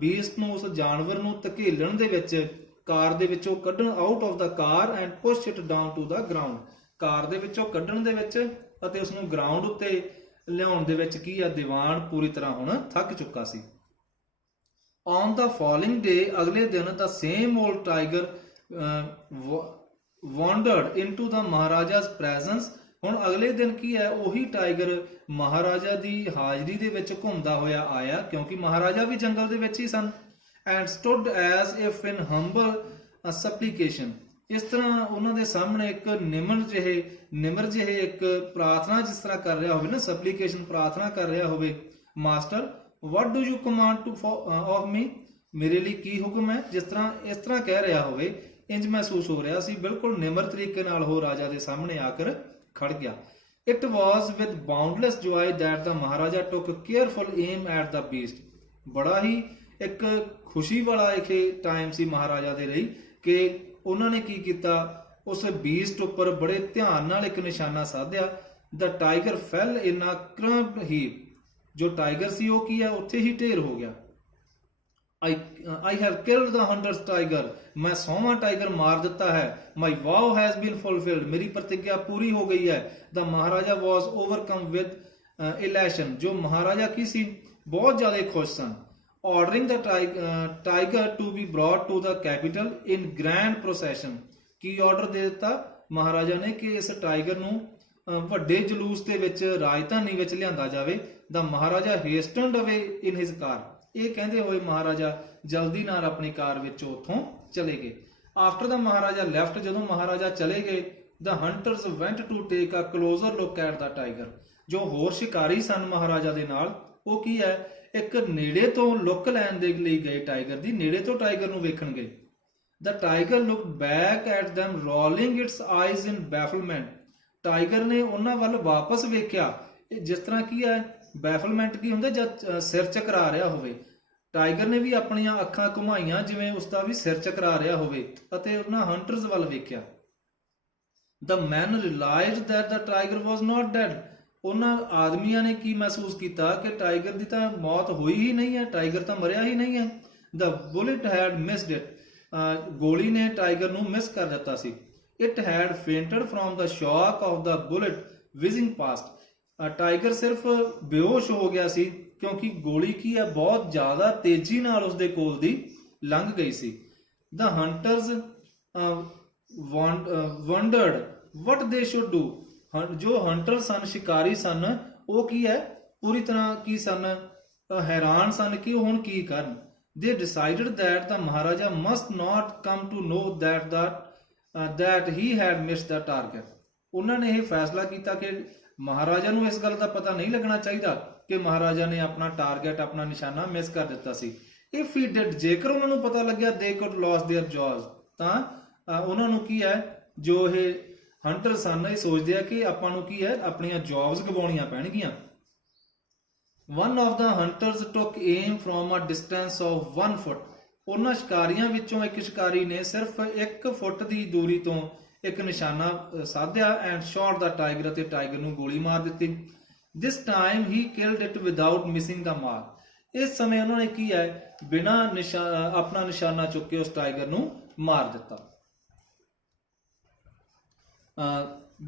ਬੀਸਟ ਨੂੰ, ਉਸ ਜਾਨਵਰ ਨੂੰ ਧਕੇਲਣ ਦੇ ਵਿੱਚ, ਕਾਰ ਦੇ ਵਿੱਚੋਂ ਕੱਢਣ, out of the car and push it down to the ground, car ਦੇ ਵਿੱਚੋਂ ਕੱਢਣ ਦੇ ਵਿੱਚ ਅਤੇ ਉਸ ਨੂੰ ਗਰਾਊਂਡ ਉੱਤੇ ਲਿਆਉਣ ਦੇ ਵਿੱਚ ਕੀ ਆ, ਦੀਵਾਨ ਪੂਰੀ ਤਰ੍ਹਾਂ ਹੁਣ ਥੱਕ ਚੁੱਕਾ ਸੀ। ਔਨ ਦਾ ਫੋਲੋਇੰਗ ਡੇ, ਅਗਲੇ ਦਿਨ the same old tiger wandered into the maharaja's presence, ਹੁਣ ਅਗਲੇ ਦਿਨ ਕੀ ਹੈ, ਉਹੀ ਟਾਈਗਰ ਮਹਾਰਾਜਾ ਦੀ ਹਾਜ਼ਰੀ ਦੇ ਵਿੱਚ ਘੁੰਮਦਾ ਹੋਇਆ ਆਇਆ, ਕਿਉਂਕਿ ਮਹਾਰਾਜਾ ਵੀ ਜੰਗਲ ਦੇ ਵਿੱਚ ਹੀ ਸਨ। And stood as if in humble supplication, ਇਸ ਤਰ੍ਹਾਂ ਉਹਨਾਂ ਦੇ ਸਾਹਮਣੇ ਇੱਕ ਨਿਮਰ ਜਿਹੇ ਇੱਕ ਪ੍ਰਾਰਥਨਾ ਜਿਸ ਤਰ੍ਹਾਂ ਕਰ ਰਿਹਾ ਹੋਵੇ ਨਾ, ਸਪਲੀਕੇਸ਼ਨ ਪ੍ਰਾਰਥਨਾ ਕਰ ਰਿਹਾ ਹੋਵੇ, master what do you command to of me, ਮੇਰੇ ਲਈ ਕੀ ਹੁਕਮ ਹੈ, ਇਸ ਤਰ੍ਹਾਂ ਕਹਿ ਰਿਹਾ ਹੋਵੇ, ਇੰਜ ਮਹਿਸੂਸ ਹੋ ਰਿਹਾ ਸੀ। ਬਿਲਕੁਲ ਨਿਮਰ ਤਰੀਕੇ ਨਾਲ ਉਹ ਰਾਜਾ ਦੇ ਸਾਹਮਣੇ ਆ ਕਰ ਖੜ ਗਿਆ। It was with boundless joy that the maharaja took careful aim at the beast, ਬੜਾ ਹੀ ਇੱਕ ਖੁਸ਼ੀ ਵਾਲਾ ਇਹ ਟਾਈਮ ਸੀ ਮਹਾਰਾਜਾ ਦੇ ਲਈ ਕਿ ਉਹਨਾਂ ਨੇ ਕੀ ਕੀਤਾ, ਉਸ ਬੀਸਟ ਉੱਪਰ ਬੜੇ ਧਿਆਨ ਨਾਲ ਇੱਕ ਨਿਸ਼ਾਨਾ ਸਾਧਿਆ। ਦਾ ਟਾਈਗਰ ਫੈਲ ਇਨ ਅ ਕਰੰਪਡ ਹੀਪ, ਜੋ ਟਾਈਗਰ ਸੀ ਉਹ ਕੀ ਹੈ, ਉੱਥੇ ਹੀ ਢੇਰ ਹੋ ਗਿਆ। I have killed the hunter's tiger, ਮੈਂ 100ਵਾਂ ਟਾਈਗਰ ਮਾਰ ਦਿੱਤਾ ਹੈ। My vow has been fulfilled, ਮੇਰੀ ਪ੍ਰਤਿਗਿਆ ਪੂਰੀ ਹੋ ਗਈ ਹੈ। The Maharaja was overcome with elation, ਜੋ ਮਹਾਰਾਜਾ ਕੀ ਸੀ, ਬਹੁਤ ਜ਼ਿਆਦਾ ਖੁਸ਼ ਸਨ। Ordering the tiger to be brought to the capital in grand procession, Ki order ਦੇ ਦਿੱਤਾ ਮਹਾਰਾਜਾ ਨੇ ਕਿ ਇਸ ਟਾਈਗਰ ਨੂੰ ਵੱਡੇ ਜਲੂਸ ਦੇ ਵਿੱਚ ਰਾਜਧਾਨੀ ਵਿੱਚ ਲਿਆਂਦਾ ਜਾਵੇ। ਦਾ Maharaja hastened away in his car, ਇਹ ਕਹਿੰਦੇ ਹੋਏ ਮਹਾਰਾਜਾ ਜਲਦੀ ਨਾਲ ਆਪਣੀ ਕਾਰ ਵਿੱਚ ਉੱਥੋਂ ਚਲੇ ਗਏ। ਆਫਟਰ ਦਾ ਮਹਾਰਾਜਾ ਲੈਫਟ, ਜਦੋਂ ਮਹਾਰਾਜਾ ਚਲੇ ਗਏ, the hunters went to take a closer look at the tiger, ਜੋ ਹੋਰ ਸ਼ਿਕਾਰੀ ਸਨ ਮਹਾਰਾਜਾ ਦੇ ਨਾਲ, ਉਹ ਕੀ ਹੈ, ਇੱਕ ਨੇੜੇ ਤੋਂ ਲੁੱਕ ਲੈਣ ਦੇ ਲਈ ਗਏ ਟਾਈਗਰ ਦੀ, ਨੇੜੇ ਤੋਂ ਟਾਈਗਰ ਨੂੰ ਵੇਖਣ ਗਏ। The tiger looked back at them rolling its eyes in bafflement, ਟਾਈਗਰ ਨੇ ਉਹਨਾਂ ਵੱਲ ਵਾਪਸ ਵੇਖਿਆ, ਜਿਸ ਤਰ੍ਹਾਂ ਕੀ ਹੈ, ਬੈਫਲਮੈਂਟ ਕੀ ਹੁੰਦਾ, ਜਦ ਸਿਰ ਚਕਰਾ ਰਿਹਾ ਹੋਵੇ। ਟਾਈਗਰ ਨੇ ਵੀ ਆਪਣੀਆਂ ਅੱਖਾਂ ਘੁਮਾਈਆਂ ਜਿਵੇਂ ਉਸਦਾ ਵੀ ਸਿਰ ਚਕਰਾ ਰਿਹਾ ਹੋਵੇ, ਅਤੇ ਉਹਨਾਂ ਹੰਟਰਸ ਵੱਲ ਵੇਖਿਆ। The men realized that the tiger was not dead, ਉਹਨਾਂ ਆਦਮੀਆਂ ਨੇ ਕੀ ਮਹਿਸੂਸ ਕੀਤਾ ਕਿ ਟਾਈਗਰ ਦੀ ਤਾਂ ਮੌਤ ਹੋਈ ਹੀ ਨਹੀਂ ਹੈ, ਟਾਈਗਰ ਤਾਂ ਮਰਿਆ ਹੀ ਨਹੀਂ ਹੈ। The bullet had missed it, ਗੋਲੀ ਨੇ ਟਾਈਗਰ ਨੂੰ ਮਿਸ ਕਰ ਦਿੱਤਾ ਸੀ। It had fainted from the shock of the bullet whizzing past, tiger ਸਿਰਫ ਬੇਹੋਸ਼ ਹੋ ਗਿਆ ਸੀ ਕਿਉਂਕਿ ਗੋਲੀ ਕੀ ਹੈ, ਬਹੁਤ ਜ਼ਿਆਦਾ ਤੇਜ਼ੀ ਨਾਲ ਉਸਦੇ ਕੋਲ ਦੀ ਲੰਘ ਗਈ ਸੀ। The hunters wondered what they should do, ਜੋ ਹੰਟਰ ਸਨ, ਸ਼ਿਕਾਰੀ ਸਨ, ਉਹ ਕੀ ਹੈ, ਪੂਰੀ ਤਰ੍ਹਾਂ ਕੀ ਸਨ, ਹੈਰਾਨ ਸਨ ਕਿ ਉਹ ਹੁਣ ਕੀ ਕਰਨ। They decided that the Maharaja must not come to know that the that he had missed the target. ਉਹਨਾਂ ਨੇ ਇਹ ਫੈਸਲਾ ਕੀਤਾ ਕਿ ਮਹਾਰਾਜਾ ਨੂੰ ਇਸ ਗੱਲ ਦਾ ਪਤਾ ਨਹੀਂ ਲੱਗਣਾ ਚਾਹੀਦਾ ਕਿ ਮਹਾਰਾਜਾ ਨੇ ਆਪਣਾ ਟਾਰਗੇਟ, ਆਪਣਾ ਨਿਸ਼ਾਨਾ ਮਿਸ ਕਰ ਦਿੱਤਾ ਸੀ। ਇਫ ਹੀ ਡਿਡ, ਜੇਕਰ ਉਹਨਾਂ ਨੂੰ ਪਤਾ ਲੱਗਿਆ they could lose their jobs, ਤਾਂ ਉਹਨਾਂ ਨੂੰ ਕੀ ਹੈ, ਜੋ ਇਹ ਹੰਟਰ ਸਨ ਇਹ ਸੋਚਦੇ ਆ ਕਿ ਆਪਾਂ ਨੂੰ ਕੀ ਹੈ, ਆਪਣੀਆਂ ਜੌਬਸ ਗਵਾਉਣੀਆਂ ਪੈਣਗੀਆਂ। One of the hunters took aim from a distance of 1 foot. ਉਹਨਾਂ ਸ਼ਿਕਾਰੀਆਂ ਵਿੱਚੋਂ ਇੱਕ ਸ਼ਿਕਾਰੀ ਨੇ ਸਿਰਫ 1 ਫੁੱਟ ਦੀ ਦੂਰੀ ਤੋਂ ਇੱਕ ਨਿਸ਼ਾਨਾ ਸਾਧਿਆ ਐਂਡ ਸ਼ਾਟ ਦਾ ਟਾਈਗਰ, ਅਤੇ ਟਾਈਗਰ ਨੂੰ ਗੋਲੀ ਮਾਰ ਦਿੱਤੀ। This time he killed it without missing the mark. ਇਸ ਸਮੇਂ ਉਹਨਾਂ ਨੇ ਕੀ ਹੈ, ਬਿਨਾਂ ਆਪਣਾ ਨਿਸ਼ਾਨਾ ਚੁੱਕ ਕੇ ਉਸ ਟਾਈਗਰ ਨੂੰ ਮਾਰ ਦਿੱਤਾ।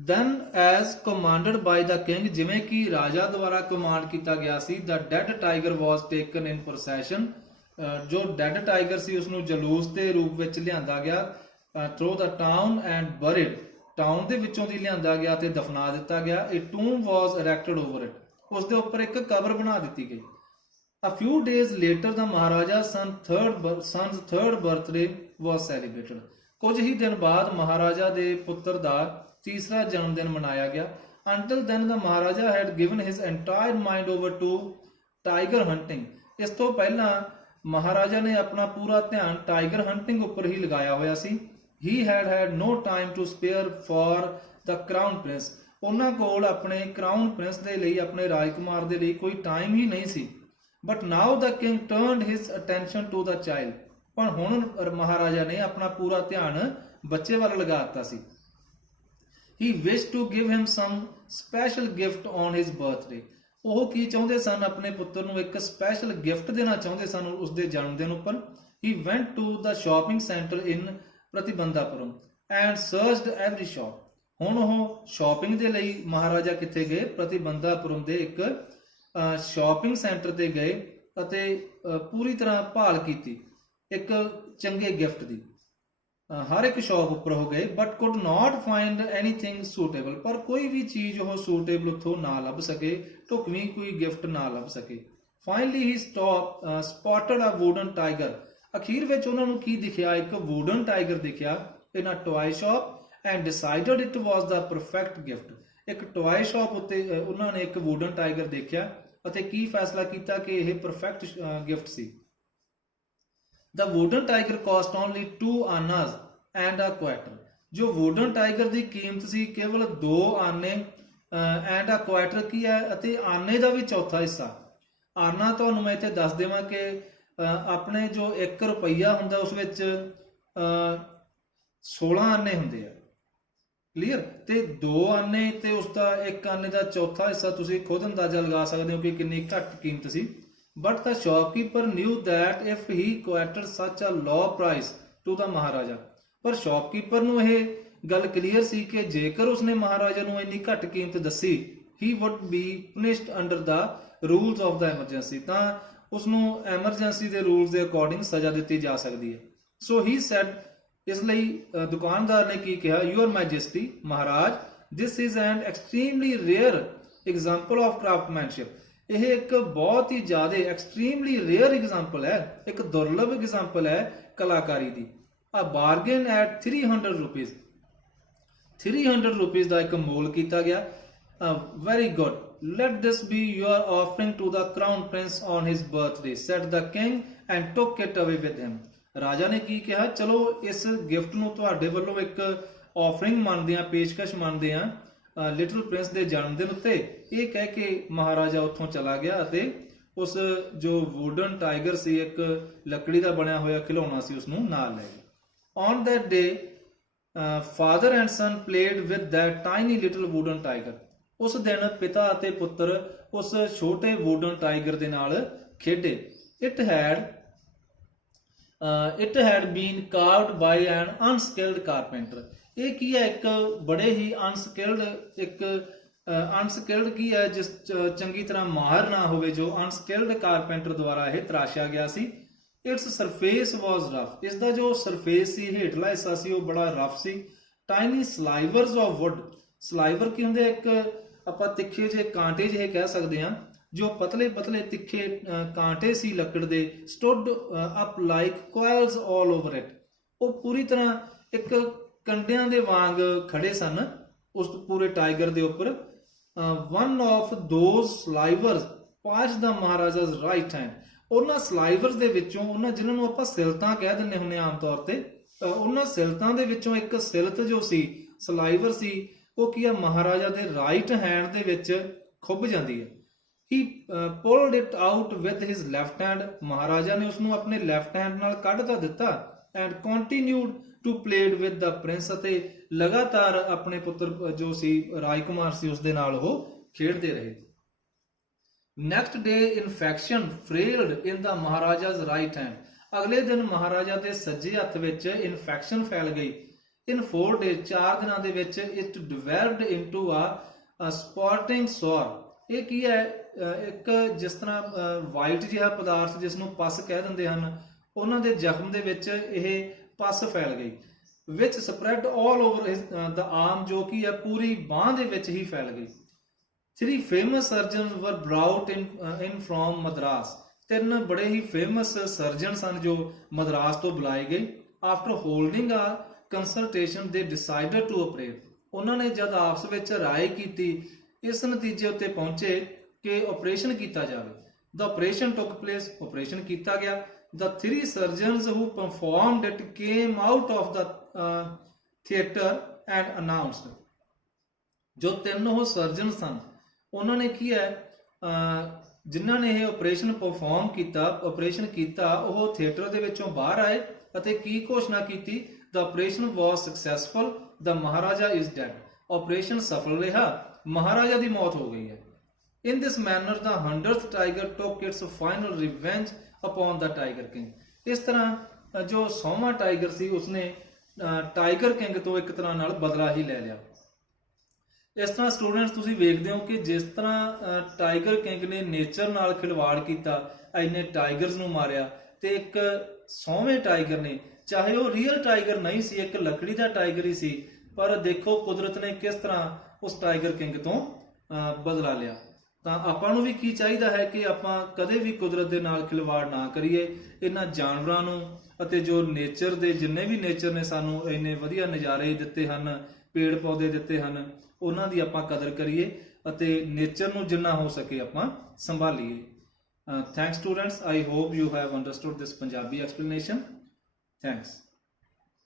Then as commanded by the king, ਜਿਵੇਂ ਕਿ ਰਾਜਾ ਦੁਆਰਾ ਕਮਾਂਡ ਕੀਤਾ ਗਿਆ ਸੀ, the dead tiger was taken in procession. ਜੋ ਡੈਡ ਟਾਈਗਰ ਸੀ ਉਸ ਨੂੰ ਜਲੂਸ ਦੇ ਰੂਪ ਵਿੱਚ ਲਿਆਂਦਾ ਗਿਆ through the town and buried. Town ਦੇ ਵਿੱਚੋਂ ਦੀ ਲਿਆਂਦਾ ਗਿਆ ਤੇ ਦਫਨਾ ਦਿੱਤਾ ਗਿਆ। A tomb was erected over it. ਉਸ ਦੇ ਉੱਪਰ ਇੱਕ ਕਬਰ ਬਣਾ ਦਿੱਤੀ ਗਈ। A few days later the Maharaja's son's third birthday was celebrated. ਕੁਝ ਹੀ ਦਿਨ ਬਾਅਦ ਮਹਾਰਾਜਾ ਦੇ ਪੁੱਤਰ ਦਾ ਤੀਸਰਾ ਜਨਮ ਦਿਨ ਮਨਾਇਆ ਗਿਆ। Until then the Maharaja had given his entire mind over to tiger hunting. ਇਸ ਤੋਂ ਪਹਿਲਾਂ ਮਹਾਰਾਜਾ ਨੇ ਆਪਣਾ ਪੂਰਾ ਧਿਆਨ ਟਾਈਗਰ ਹੰਟਿੰਗ ਉੱਪਰ ਹੀ ਲਗਾਇਆ ਹੋਇਆ ਸੀ। He had no time to spare for the crown prince. ਉਹਨਾਂ ਕੋਲ ਆਪਣੇ ਕਰਾਊਨ ਪ੍ਰਿੰਸ ਦੇ ਲਈ, ਆਪਣੇ ਰਾਜਕੁਮਾਰ ਦੇ ਲਈ ਕੋਈ ਟਾਈਮ ਹੀ ਨਹੀਂ ਸੀ। But now the king turned his attention to the child. ਪਰ ਹੁਣ ਮਹਾਰਾਜਾ ਨੇ ਆਪਣਾ ਪੂਰਾ ਧਿਆਨ ਬੱਚੇ ਵੱਲ ਲਗਾ ਦਿੱਤਾ ਸੀ। He wished to give him some special gift on his birthday. ਉਹ ਕੀ ਚਾਹੁੰਦੇ ਸਨ, ਆਪਣੇ ਪੁੱਤਰ ਨੂੰ ਇੱਕ ਸਪੈਸ਼ਲ ਗਿਫਟ ਦੇਣਾ ਚਾਹੁੰਦੇ ਸਨ ਉਸਦੇ ਜਨਮ ਦਿਨ ਉੱਪਰ। He went to the shopping center in ਪ੍ਰਤੀਬੰਧਾਪੁਰਮ and searched every shop. ਹੁਣ ਉਹ ਸ਼ਾਪਿੰਗ ਦੇ ਲਈ ਮਹਾਰਾਜਾ ਕਿੱਥੇ ਗਏ, ਪ੍ਰਤੀਬੰਧਾਪੁਰਮ ਦੇ ਇੱਕ ਸ਼ਾਪਿੰਗ ਸੈਂਟਰ ਤੇ ਗਏ ਅਤੇ ਪੂਰੀ ਤਰ੍ਹਾਂ ਭਾਲ ਕੀਤੀ ਇੱਕ ਚੰਗੇ ਗਿਫਟ ਦੀ। ਹਰ ਇੱਕ ਸ਼ਾਪ ਉੱਪਰ ਹੋ ਗਏ but could not find anything suitable. ਪਰ ਕੋਈ ਵੀ ਚੀਜ਼ ਉਹ ਸੂਟੇਬਲ ਉੱਥੋਂ ਨਾ ਲੱਭ ਸਕੇ, ਢੁਕਵੀਂ ਕੋਈ ਗਿਫਟ ਨਾ ਲੱਭ ਸਕੇ। Finally he spotted a wooden tiger. ਅਖੀਰ ਵਿੱਚ ਉਹਨਾਂ ਨੂੰ ਕੀ ਦਿਖਿਆ, ਇੱਕ wooden tiger ਦਿਖਿਆ in a toy shop and decided it was the perfect gift. ਇੱਕ ਟੋਏ ਸ਼ਾਪ ਉੱਤੇ ਉਹਨਾਂ ਨੇ ਇੱਕ wooden tiger ਦੇਖਿਆ ਅਤੇ ਕੀ ਫੈਸਲਾ ਕੀਤਾ ਕਿ ਇਹ perfect gift C. The wooden tiger cost only 2 annas and a quarter. ਜੋ wooden tiger ਦੀ ਕੀਮਤ ਸੀ ਕੇਵਲ 2 ਆਨੇ and a quarter ਕੀ ਹੈ, ਅਤੇ ਆਨੇ ਦਾ ਵੀ ਚੌਥਾ ਹਿੱਸਾ। ਆਨਾ ਤੁਹਾਨੂੰ ਮੈਂ ਇੱਥੇ ਦੱਸ ਦੇਵਾਂ ਕਿ ਆਪਣੇ ਜੋ 1 ਰੁਪਈਆ ਹੁੰਦਾ ਉਸ ਵਿੱਚ 16 ਆਨੇ ਹੁੰਦੇ ਆ, ਕਲੀਅਰ। ਤੇ 2 ਆਨੇ ਤੇ ਉਸ ਦਾ 1 ਆਨੇ ਦਾ ਚੌਥਾ ਹਿੱਸਾ ਤੁਸੀਂ ਖੁਦ ਅੰਦਾਜ਼ਾ ਲਗਾ ਸਕਦੇ ਹੋ ਕਿ ਕਿੰਨੀ ਘੱਟ ਕੀਮਤ ਸੀ। But the shopkeeper knew that if he quoted such a low price to the Maharaja. ਪਰ ਸ਼ਾਪਕੀਪਰ ਨੂੰ ਇਹ ਗੱਲ ਕਲੀਅਰ ਸੀ ਕਿ ਜੇਕਰ ਉਸਨੇ ਮਹਾਰਾਜਾ ਨੂੰ ਇੰਨੀ ਘੱਟ ਕੀਮਤ ਦੱਸੀ, he would be punished under the rules of the emergency. ਤਾਂ ਉਸਨੂੰ ਐਮਰਜੈਂਸੀ ਦੇ ਰੂਲਸ ਦੇ ਅਕੋਰਡਿੰਗ ਸਜ਼ਾ ਦਿੱਤੀ ਜਾ ਸਕਦੀ ਹੈ। So he said, ਇਸ ਲਈ ਦੁਕਾਨਦਾਰ ਨੇ ਕੀ ਕਿਹਾ, Your Majesty, Maharaj, this is an extremely rare example of craftsmanship. ਇਹ ਇੱਕ ਬਹੁਤ ਹੀ ਜ਼ਿਆਦਾ ਐਕਸਟ੍ਰੀਮਲੀ ਰੇਅਰ ਐਗਜ਼ਾਮਪਲ ਹੈ, ਇੱਕ ਦੁਰਲਭ ਐਗਜ਼ਾਮਪਲ ਹੈ ਕਲਾਕਾਰੀ ਦੀ। A bargain at 300 rupees, 300 rupees ਦਾ ਇੱਕ ਮੋਲ ਕੀਤਾ ਗਿਆ। Very good, let this be your offering to the crown prince on his birthday, said the king and took it away with him. ਰਾਜਾ ਨੇ ਕੀ ਕਿਹਾ, ਚਲੋ ਇਸ ਗਿਫਟ ਨੂੰ ਤੁਹਾਡੇ ਵੱਲੋਂ ਇੱਕ ਆਫਰਿੰਗ ਮੰਨਦੇ ਆ, ਪੇਸ਼ਕਸ਼ ਮੰਨਦੇ ਆ ਲਿਟਲ ਪ੍ਰਿੰਸ ਦੇ ਜਨਮ ਦਿਨ ਉੱਤੇ। ਇਹ ਕਹਿ ਕੇ ਮਹਾਰਾਜਾ ਉੱਥੋਂ ਚਲਾ ਗਿਆ ਅਤੇ ਉਸ ਜੋ ਵੂਡਨ ਟਾਈਗਰ ਸੀ, ਇੱਕ ਲੱਕੜੀ ਦਾ ਬਣਿਆ ਹੋਇਆ ਖਿਡੌਣਾ ਸੀ, ਉਸ ਨੂੰ ਨਾਲ ਲੈ ਗਿਆ। On that day father and son played with that tiny little wooden tiger. ਉਸ ਦਿਨ ਪਿਤਾ ਅਤੇ ਪੁੱਤਰ ਉਸ ਛੋਟੇ ਵੂਡਨ ਟਾਈਗਰ ਦੇ ਨਾਲ ਖੇਡੇ। It had been carved by an unskilled carpenter. ਇਹ ਕੀ ਹੈ, ਇੱਕ ਬੜੇ ਹੀ ਅਨਸਕਿਲਡ ਕੀ ਹੈ, ਜਿਸ ਚੰਗੀ ਤਰ੍ਹਾਂ ਮਾਹਰ ਨਾ ਹੋਵੇ, ਜੋ ਅਨਸਕਿਲਡ ਕਾਰਪੈਂਟਰ ਦੁਆਰਾ ਇਹ ਤਰਾਸ਼ਿਆ ਗਿਆ ਸੀ। Its surface was rough. ਇਸ ਦਾ ਜੋ ਸਰਫੇਸ ਸੀ, ਹੇਠਲਾ ਹਿੱਸਾ ਸੀ, ਉਹ ਬੜਾ ਰਫ ਸੀ। Tiny slivers of wood. Sliver ਕੀ ਹੁੰਦੇ, ਇੱਕ ਆਪਾਂ ਤਿੱਖੇ ਜਿਹੇ ਕਾਂਟੇ ਜਿਹੇ ਕਹਿ ਸਕਦੇ ਹਾਂ, ਜੋ ਪਤਲੇ ਪਤਲੇ ਤਿੱਖੇ ਕਾਂਟੇ ਸੀ ਲੱਕੜ ਦੇ। Studded like coils all over it. ਉਹ ਪੂਰੀ ਤਰ੍ਹਾਂ ਇੱਕ ਕੰਡਿਆਂ ਦੇ ਵਾਂਗ ਖੜੇ ਸਨ ਉਸ ਪੂਰੇ ਟਾਈਗਰ ਦੇ ਉੱਪਰ। One of those slivers pierced the maharaja's right hand. ਉਹਨਾਂ ਸਲਾਈਵਰਸ ਦੇ ਵਿੱਚੋਂ, ਉਹਨਾਂ ਜਿਨ੍ਹਾਂ ਨੂੰ ਆਪਾਂ ਸਿਲਤਾਂ ਕਹਿ ਦਿੰਦੇ ਹੁੰਦੇ ਆਮ ਤੌਰ ਤੇ, ਉਹਨਾਂ ਸਿਲਤਾਂ ਦੇ ਵਿੱਚੋਂ ਇੱਕ ਸਿਲਤ ਜੋ ਸੀ, ਸਲਾਈਵਰ ਸੀ, ਉਹ ਕੀ ਆ, ਮਹਾਰਾਜਾ ਦੇ ਰਾਈਟ ਹੈਂਡ ਦੇ ਵਿੱਚ ਖੁੱਭ ਜਾਂਦੀ ਹੈ। He pulled it out with his left hand. Maharaja ਨੇ ਉਸਨੂੰ ਆਪਣੇ ਲੈਫਟ ਹੈਂਡ ਨਾਲ ਕੱਢ ਤਾਂ ਦਿੱਤਾ। And continued to played with the prince. ਅਤੇ ਲਗਾਤਾਰ ਆਪਣੇ ਪੁੱਤਰ ਜੋ ਸੀ, ਰਾਜਕੁਮਾਰ ਸੀ, ਉਸ ਦੇ ਨਾਲ ਉਹ ਖੇਡਦੇ ਰਹੇ। ਨੈਕਸਟ ਡੇ ਇਨਫੈਕਸ਼ਨ ਫ੍ਰੇਲਡ ਇਨ ਦਾ ਮਹਾਰਾਜਾ's ਰਾਈਟ ਹੈਂਡ। ਅਗਲੇ ਦਿਨ ਮਹਾਰਾਜਾ ਦੇ ਸੱਜੇ ਹੱਥ ਵਿੱਚ ਇਨਫੈਕਸ਼ਨ ਫੈਲ ਗਈ। ਇਨ 4 days 4 ਦਿਨਾਂ ਦੇ ਵਿੱਚ ਇਟ ਡਿਵੈਲਪਡ ਇਨਟੂ ਆ ਸਪੌਟਿੰਗ ਸੋਰ। ਇਹ ਕੀ ਹੈ, ਇੱਕ ਜਿਸ ਤਰ੍ਹਾਂ ਵਾਈਟ ਜਿਹਾ ਪਦਾਰਥ ਜਿਸ ਨੂੰ ਪਸ ਕਹਿ ਦਿੰਦੇ ਹਨ, ਉਹਨਾਂ ਦੇ ਜ਼ਖਮ ਦੇ ਵਿੱਚ ਇਹ ਪਸ ਫੈਲ ਗਈ। ਵਿਚ ਸਪਰੈਡ ਆਲ ਓਵਰ ਦਾ ਆਰਮ, ਜੋ ਕਿ ਹੈ ਪੂਰੀ ਬਾਂਹ ਦੇ ਵਿੱਚ ਹੀ ਫੈਲ ਗਈ। 3 famous surgeons were brought in from Madras. 3 ਬੜੇ ਹੀ ਫੇਮਸ ਸਰਜਨ ਸਨ ਜੋ ਮਦਰਾਸ ਤੋਂ ਬੁਲਾਏ ਗਏ। ਆਫਟਰ ਹੋਲਡਿੰਗ ਆ ਕੰਸਲਟੇਸ਼ਨ ਦੇ ਡਿਸਾਈਡਡ ਟੂ ਆਪਰੇਟ। ਉਹਨਾਂ ਨੇ ਜਦ ਆਪਸ ਵਿੱਚ ਰਾਏ ਕੀਤੀ, ਇਸ ਨਤੀਜੇ ਉੱਤੇ ਪਹੁੰਚੇ ਕਿ ਆਪਰੇਸ਼ਨ ਕੀਤਾ ਜਾਵੇ। ਦ ਆਪਰੇਸ਼ਨ ਟੁੱਕ ਪਲੇਸ। ਆਪਰੇਸ਼ਨ ਕੀਤਾ ਗਿਆ। The 3 surgeons who performed it came out of the theatre and announced। ਜੋ 3 ਉਹ ਸਰਜਨ ਸਨ, ਉਹਨਾਂ ਨੇ ਕੀ ਹੈ, ਜਿਨ੍ਹਾਂ ਨੇ ਇਹ ਆਪਰੇਸ਼ਨ ਪਰਫਾਰਮ ਕੀਤਾ, ਆਪਰੇਸ਼ਨ ਕੀਤਾ, ਉਹ ਥੀਏਟਰ ਦੇ ਵਿੱਚੋਂ ਬਾਹਰ ਆਏ ਅਤੇ ਕੀ ਘੋਸ਼ਣਾ ਕੀਤੀ, the operation was successful, the Maharaja is dead। Operation ਸਫਲ ਰਿਹਾ, ਮਹਾਰਾਜਾ ਦੀ ਮੌਤ ਹੋ ਗਈ ਹੈ। In this manner the 100th tiger took its final revenge upon the tiger king। ਇਸ ਤਰ੍ਹਾਂ ਜੋ 100ਵਾਂ ਟਾਈਗਰ ਸੀ ਉਸਨੇ ਟਾਈਗਰ ਕਿੰਗ ਤੋਂ ਇੱਕ ਤਰ੍ਹਾਂ ਨਾਲ ਬਦਲਾ ਹੀ ਲੈ ਲਿਆ। ਇਸ ਤਰ੍ਹਾਂ ਸਟੂਡੈਂਟਸ ਤੁਸੀਂ ਵੇਖਦੇ ਹੋ ਕਿ ਜਿਸ ਤਰ੍ਹਾਂ ਟਾਈਗਰ ਕਿੰਗ ਨੇ ਨੇਚਰ ਨਾਲ ਖਿਲਵਾੜ ਕੀਤਾ, ਇੰਨੇ ਟਾਈਗਰਸ ਨੂੰ ਮਾਰਿਆ, ਤੇ ਇੱਕ 100ਵੇਂ ਟਾਈਗਰ ਨੇ, ਚਾਹੇ ਉਹ ਰੀਅਲ ਟਾਈਗਰ ਨਹੀਂ ਸੀ, ਇੱਕ ਲੱਕੜੀ ਦਾ ਟਾਈਗਰ ਹੀ ਸੀ, ਪਰ ਦੇਖੋ ਕੁਦਰਤ ਨੇ ਕਿਸ ਤਰ੍ਹਾਂ ਉਸ ਟਾਈਗਰ ਕਿੰਗ ਤੋਂ ਬਦਲਾ ਲਿਆ। ਤਾਂ ਆਪਾਂ ਨੂੰ ਵੀ ਕੀ ਚਾਹੀਦਾ ਹੈ ਕਿ ਆਪਾਂ ਕਦੇ ਵੀ ਕੁਦਰਤ ਦੇ ਨਾਲ ਖਿਲਵਾੜ ਨਾ ਕਰੀਏ। ਇਹਨਾਂ ਜਾਨਵਰਾਂ ਨੂੰ ਅਤੇ ਜੋ ਨੇਚਰ ਦੇ ਜਿੰਨੇ ਵੀ ਨੇਚਰ ਨੇ ਸਾਨੂੰ ਇੰਨੇ ਵਧੀਆ ਨਜ਼ਾਰੇ ਦਿੱਤੇ ਹਨ, ਪੇੜ ਪੌਦੇ ਦਿੱਤੇ ਹਨ, ਉਹਨਾਂ ਦੀ ਆਪਾਂ ਕਦਰ ਕਰੀਏ ਅਤੇ ਨੇਚਰ ਨੂੰ ਜਿੰਨਾ ਹੋ ਸਕੇ ਆਪਾਂ ਸੰਭਾਲੀਏ। Thanks students, I hope you have understood this Punjabi explanation. Thanks.